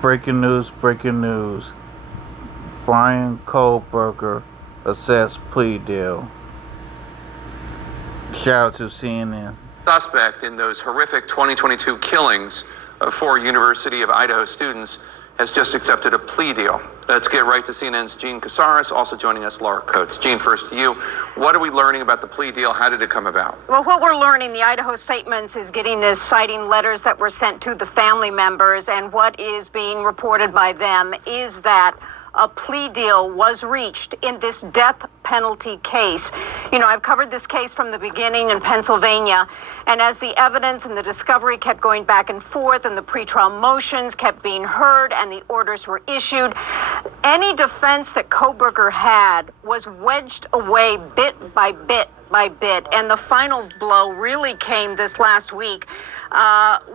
Breaking news, breaking news. Bryan Kohberger accepts plea deal. Shout out to CNN. Suspect in those horrific 2022 killings of 4 University of Idaho students has just accepted a plea deal. Let's get right to CNN's Jean Casares, also joining us, Laura Coates. Jean, first to you. What are we learning about the plea deal? How did it come about? Well, what we're learning, the Idaho Statements is getting this, citing letters that were sent to the family members, and what is being reported by them is that a plea deal was reached in this death penalty case. You know, I've covered this case from the beginning in Pennsylvania, and as the evidence and the discovery kept going back and forth and the pretrial motions kept being heard and the orders were issued, any defense that Kohberger had was wedged away bit by bit by bit. And the final blow really came this last week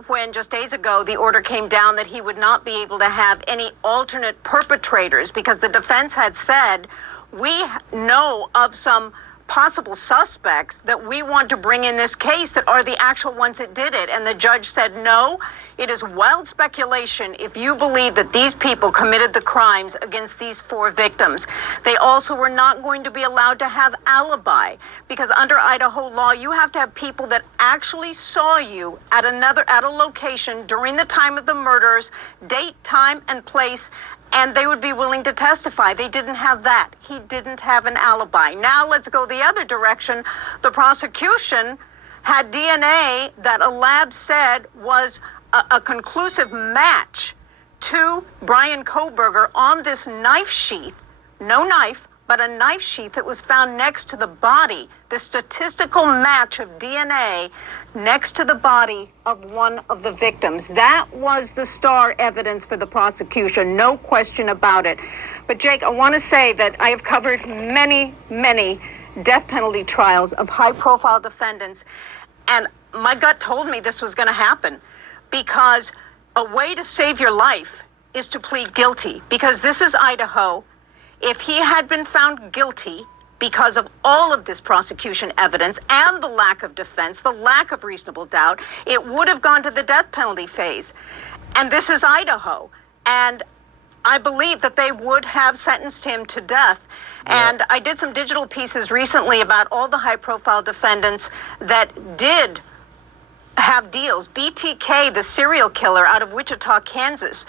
when just days ago the order came down that he would not be able to have any alternate perpetrators, because the defense had said, we know of some possible suspects that we want to bring in this case that are the actual ones that did it. And the judge said, no, it is wild speculation if you believe that these people committed the crimes against these 4 victims. They also were not going to be allowed to have alibi, because under Idaho law, you have to have people that actually saw you at a location during the time of the murders, date, time, and place, and they would be willing to testify. They didn't have that. He didn't have an alibi. Now let's go the other direction. The prosecution had DNA that a lab said was a conclusive match to Bryan Kohberger on this knife sheath. No knife, but a knife sheath that was found next to the body. The statistical match of DNA next to the body of one of the victims. That was the star evidence for the prosecution, no question about it. But Jake, I want to say that I have covered many, many death penalty trials of high-profile defendants, and my gut told me this was going to happen, because a way to save your life is to plead guilty, because this is Idaho. If he had been found guilty because of all of this prosecution evidence and the lack of defense, the lack of reasonable doubt, it would have gone to the death penalty phase. And this is Idaho. And I believe that they would have sentenced him to death. Yeah. And I did some digital pieces recently about all the high-profile defendants that did have deals. BTK, the serial killer out of Wichita, Kansas,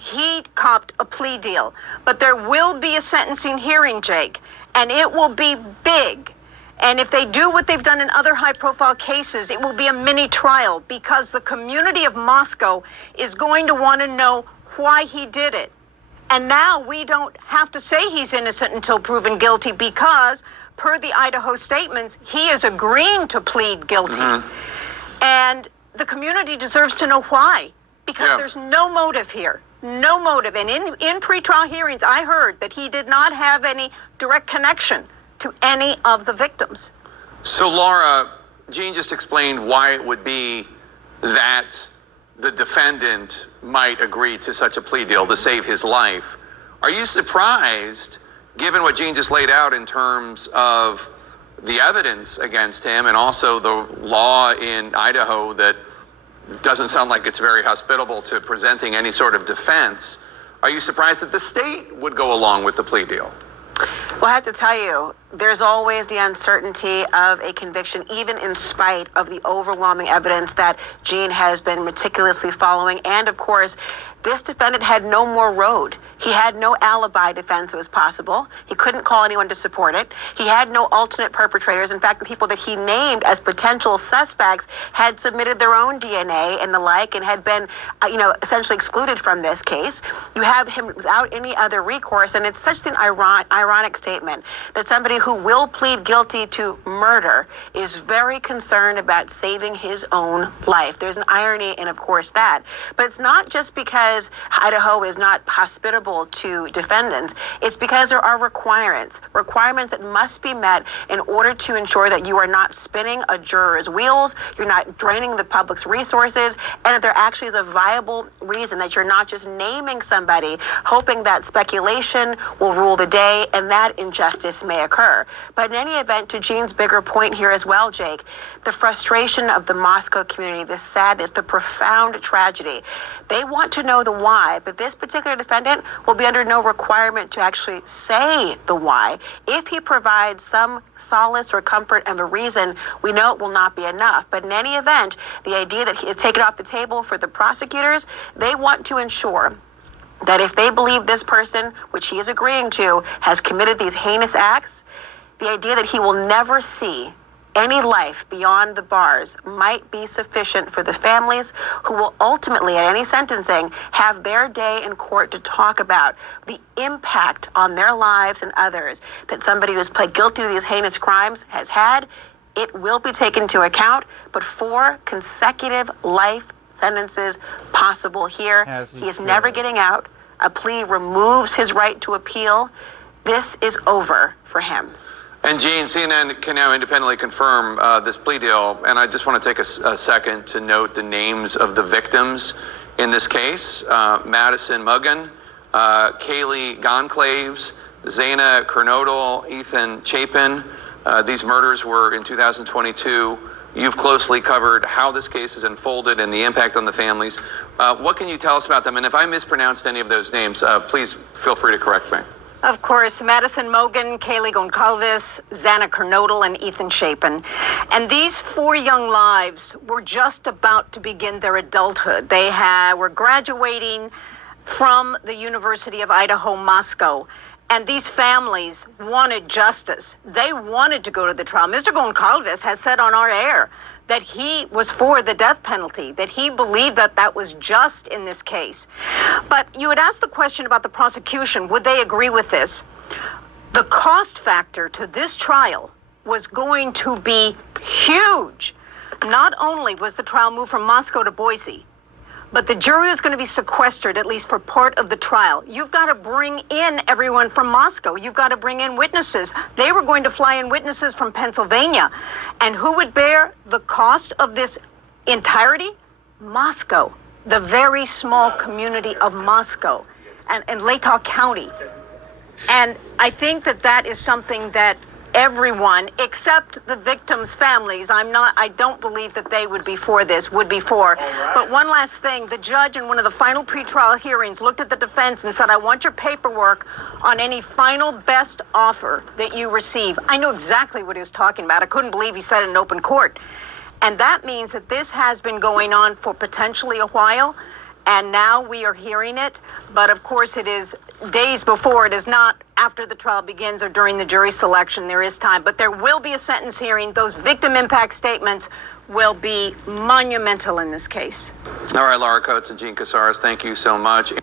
he copped a plea deal. But there will be a sentencing hearing, Jake, and it will be big. And if they do what they've done in other high-profile cases, it will be a mini trial, because the community of Moscow is going to want to know why he did it. And now we don't have to say he's innocent until proven guilty, because per the Idaho Statements, he is agreeing to plead guilty. Mm-hmm. And the community deserves to know why, because there's no motive here, no motive. And in pretrial hearings, I heard that he did not have any direct connection to any of the victims. So, Laura, Jean just explained why it would be that the defendant might agree to such a plea deal to save his life. Are you surprised, given what Jean just laid out in terms of the evidence against him and also the law in Idaho that doesn't sound like it's very hospitable to presenting any sort of defense? Are you surprised that the state would go along with the plea deal? Well, I have to tell you, there's always the uncertainty of a conviction, even in spite of the overwhelming evidence that Jean has been meticulously following. And of course, this defendant had no more road. He had no alibi defense that was possible. He couldn't call anyone to support it. He had no alternate perpetrators. In fact, the people that he named as potential suspects had submitted their own DNA and the like, and had been, essentially excluded from this case. You have him without any other recourse, and it's such an ironic statement that somebody who will plead guilty to murder is very concerned about saving his own life. There's an irony in, of course, that. But it's not just because Idaho is not hospitable available to defendants, it's because there are requirements that must be met in order to ensure that you are not spinning a juror's wheels, you're not draining the public's resources, and that there actually is a viable reason, that you're not just naming somebody hoping that speculation will rule the day and that injustice may occur. But in any event, to Gene's bigger point here as well, Jake, the frustration of the Moscow community, the sadness, the profound tragedy, they want to know the why, but this particular defendant will be under no requirement to actually say the why. If he provides some solace or comfort and a reason, we know it will not be enough. But in any event, the idea that he is taken off the table for the prosecutors, they want to ensure that if they believe this person, which he is agreeing to, has committed these heinous acts, the idea that he will never see any life beyond the bars might be sufficient for the families who will ultimately, at any sentencing, have their day in court to talk about the impact on their lives and others that somebody who's pled guilty to these heinous crimes has had. It will be taken into account, but 4 consecutive life sentences possible here. He is never getting out. A plea removes his right to appeal. This is over for him. And Gene, CNN can now independently confirm this plea deal. And I just want to take a second to note the names of the victims in this case. Madison Muggan, Kaylee Gonclaves, Zaina Kernodle, Ethan Chapin. These murders were in 2022. You've closely covered how this case has unfolded and the impact on the families. What can you tell us about them? And if I mispronounced any of those names, please feel free to correct me. Of course, Madison Mogan, Kaylee Goncalves, Zaina Kernodle, and Ethan Chapin. And these 4 young lives were just about to begin their adulthood. They were graduating from the University of Idaho, Moscow. And these families wanted justice. They wanted to go to the trial. Mr. Goncalves has said on our air that he was for the death penalty, that he believed that that was just in this case. But you had asked the question about the prosecution. Would they agree with this? The cost factor to this trial was going to be huge. Not only was the trial moved from Moscow to Boise, but the jury is going to be sequestered, at least for part of the trial. You've got to bring in everyone from Moscow. You've got to bring in witnesses. They were going to fly in witnesses from Pennsylvania. And who would bear the cost of this entirety? Moscow, the very small community of Moscow and Latah County. And I think that that is something that everyone, except the victims' families, I don't believe that they would be for this, would be for. But one last thing, the judge in one of the final pretrial hearings looked at the defense and said, I want your paperwork on any final best offer that you receive. I know exactly what he was talking about. I couldn't believe he said it in open court. And that means that this has been going on for potentially a while. And now we are hearing it. But of course, it is days before. It is not after the trial begins or during the jury selection. There is time. But there will be a sentence hearing. Those victim impact statements will be monumental in this case. All right, Laura Coates and Gene Casares, thank you so much.